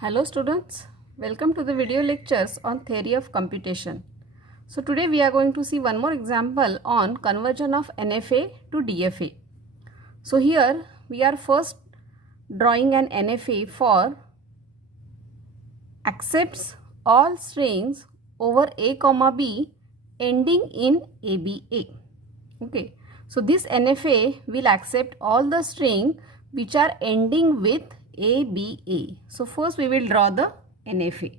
Hello students, welcome to the video lectures on theory of computation. So today we are going to see one more example on conversion of NFA to DFA. So here we are first drawing an NFA for accepts all strings over A comma B ending in ABA. Okay, so this NFA will accept all the string which are ending with ABA. So first we will draw the NFA.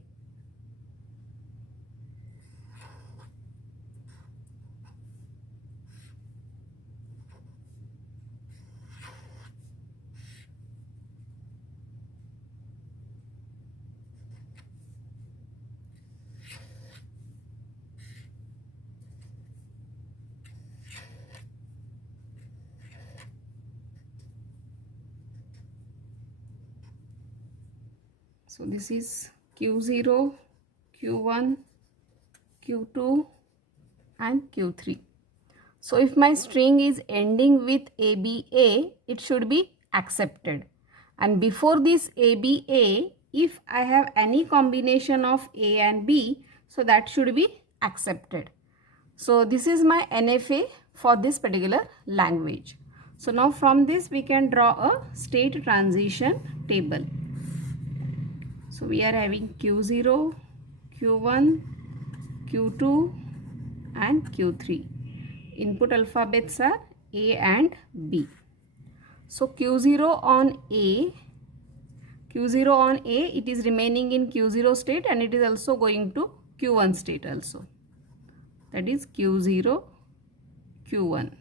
So this is Q0, Q1, Q2 and Q3. So if my string is ending with ABA, it should be accepted. And before this ABA, if I have any combination of A and B, so that should be accepted. So this is my NFA for this particular language. So now from this we can draw a state transition table. So we are having Q0, Q1, Q2 and Q3. Input alphabets are A and B. So Q0 on A, it is remaining in Q0 state and it is also going to Q1 state also. That is Q0, Q1.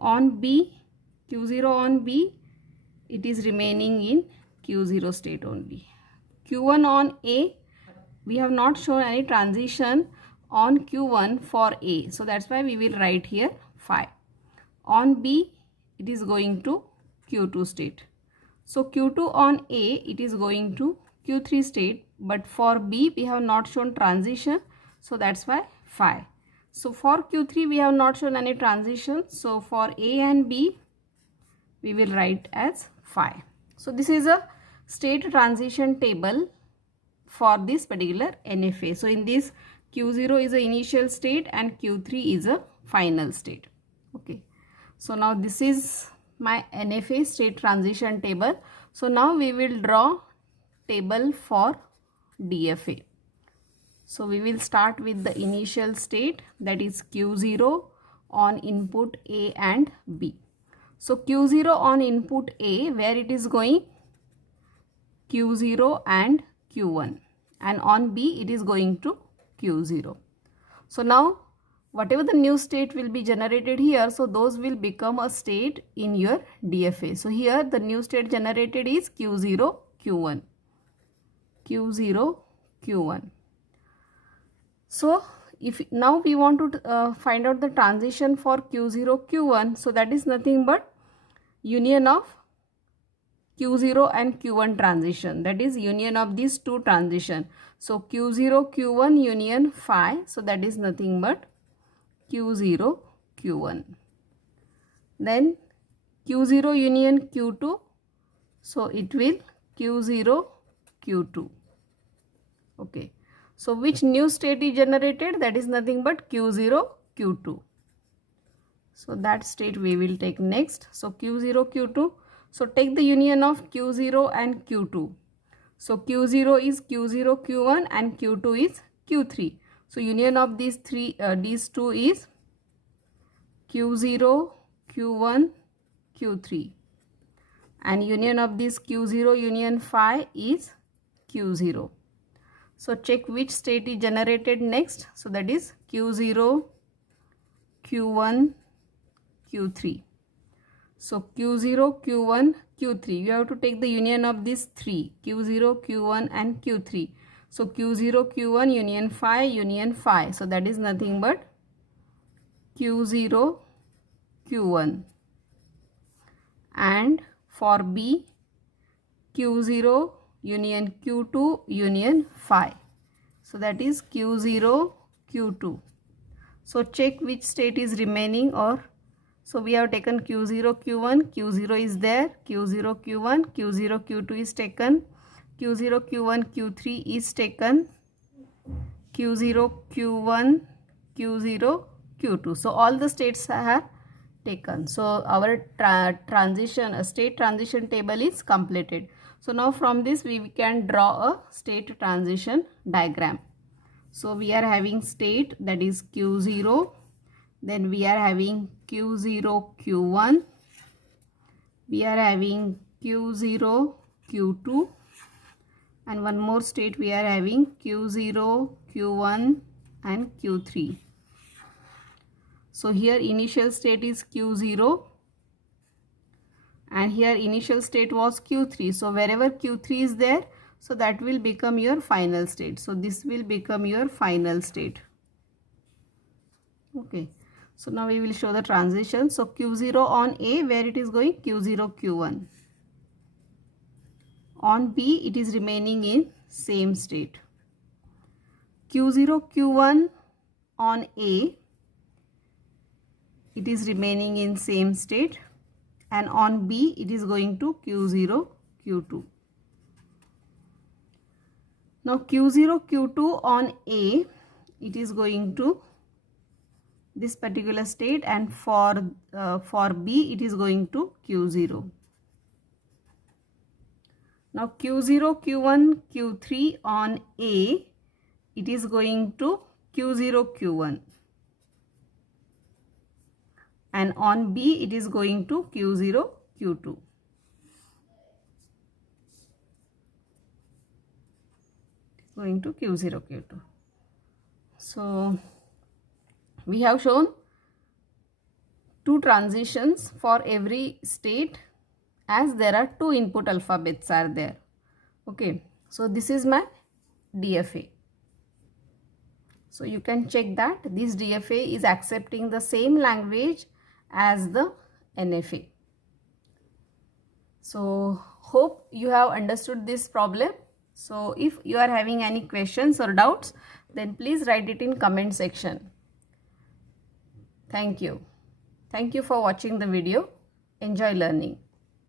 On B, Q0 on B, it is remaining in Q0 state only. Q1 on A, we have not shown any transition on Q1 for A. So that's why we will write here phi. On B, it is going to Q2 state. So Q2 on A, it is going to Q3 state. But for B, we have not shown transition. So that's why phi. So for Q3, we have not shown any transition. So for A and B, we will write as phi. So this is a state transition table for this particular NFA. So in this, Q0 is the initial state and Q3 is a final state. Okay. So now this is my NFA state transition table. So now we will draw table for DFA. So we will start with the initial state, that is Q0 on input A and B. So Q0 on input A, where it is going? Q0 and Q1, and on B it is going to Q0. So now whatever the new state will be generated here, so those will become a state in your DFA. So here the new state generated is Q0, Q1. Q0, Q1. So if now we want to find out the transition for Q0, Q1, so that is nothing but union of Q0 and Q1 transition, that is union of these two transition. So Q0, Q1 union phi, so that is nothing but Q0, Q1. Then Q0 union Q2, so it will Q0, Q2. Okay. So which new state is generated? That is nothing but Q0, Q2. So that state we will take next. So Q0, Q2. So take the union of Q0 and Q2. So Q0 is Q0, Q1 and Q2 is Q3. So union of these two is Q0, Q1, Q3. And union of this Q0 union phi is Q0. So check which state is generated next. So that is Q0, Q1, Q3. So Q0, Q1, Q3. You have to take the union of these three, Q0, Q1 and Q3. So Q0, Q1 union phi. So that is nothing but Q0, Q1. And for B, Q0 union Q2 union phi. So that is Q0, Q2. So check which state is remaining, or so we have taken Q0, Q1, Q0 is there, Q0, Q1, Q0, Q2 is taken, Q0, Q1, Q3 is taken. Q0, Q1, Q0, Q2. So all the states are taken. So our state transition table is completed. So now from this we can draw a state transition diagram. So we are having state, that is Q0, then we are having Q0, Q1, we are having Q0, Q2, and one more state we are having Q0, Q1 and Q3. So here initial state is Q0 and here initial state was Q3. So wherever Q3 is there, so that will become your final state. So this will become your final state. Okay. So now we will show the transition. So Q0 on A, where it is going? Q0, Q1. On B, it is remaining in same state. Q0, Q1 on A, it is remaining in same state, and on B it is going to Q0, Q2. Now Q0, Q2 on A, it is going to this particular state, and for B it is going to Q0. Now Q0, Q1, Q3 on A, it is going to Q0, Q1. And on B it is going to Q0, Q2. Going to Q0, Q2. So we have shown two transitions for every state, as there are two input alphabets are there. Okay, so this is my DFA. So you can check that this DFA is accepting the same language as the NFA. So hope you have understood this problem. So if you are having any questions or doubts, then please write it in comment section. Thank you. Thank you for watching the video. Enjoy learning.